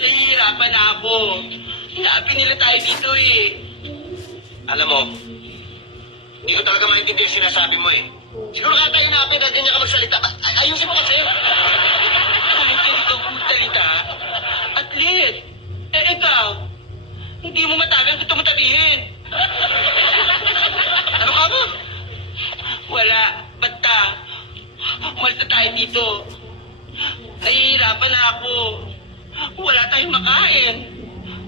Nahihirapan na ako. Hinapin nila tayo dito eh. Alam mo, hindi ko talaga maintindihan yung sinasabi mo eh. Siguro ka tayo hinapin na ganyan ka magsalita. Ayusin mo kasi. Kahit ganito ang magsalita. At least, ikaw, hindi mo matagal gusto mo sabihin. Ano ka ba? Wala, basta. Umalis na tayo dito. Nahihirapan na ako. Wala tayong makain.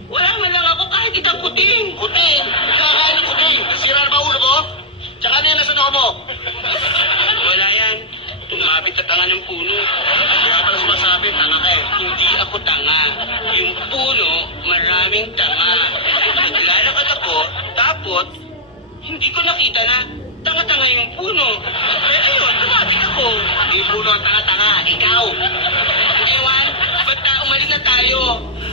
Wala man lang ako kahit isang kuting. Kuting! Kakain ng kuting! Nasira na ba ulo mo? Tsaka ano yan nasa noo mo? Wala yan. Tumabit sa tanga ng puno. Kaya pala sumasabi, tanga ka eh. Hindi ako tanga. Yung puno, maraming tanga. Naglalakad ako, tapos, hindi ko nakita na tanga-tanga yung puno. Kaya ayun, tumabit ako. Hindi puno ang tanga-tanga, ikaw! Ewan, basta umalis na tayo.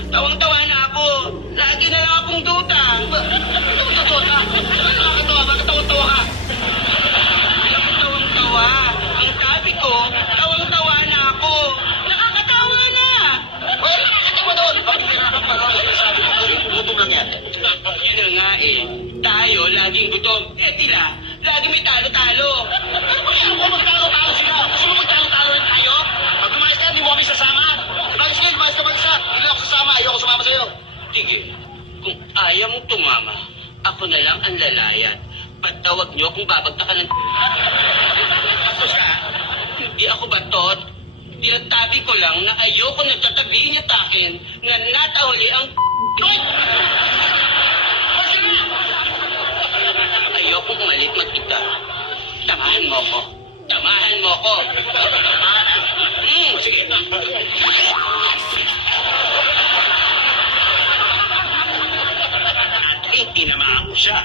Tawang-tawa na ako. Lagi na lang akong duta. Totoo ka! Nakakatawa, bakit tawa-tawa ka? Ako tawang-tawa. Ang sabi ko, tawang-tawa na ako. Nakakatawa na. Well, nakakatawa doon! Pagkira ka pa ron, sinasabi mo, gutom lang yan. Yun na nga eh. Tayo, laging gutom. Tila, lagi may talo-talo. Ano ba yan? Kung magtalo-talo sila, gusto mo magtalo-talo rin tayo? Pag lumayas ka, hindi mo kami sasama. Sige, lumayas ka mag-isa. Hindi lang ako sasama, ayoko sumama sa'yo. Sige, kung ayaw mong tumama, ako na lang ang lalayat. Patawag niyo kung babagtakan ng... Bastos ka? Hindi ako batot. Tinatabi ko lang na ayoko na tatabihin niya sa akin na natahuli ang... Ayoko umalit mag-ita. Tamahan mo ko. Tamahan mo ko. Sige. At tinamaan ko siya.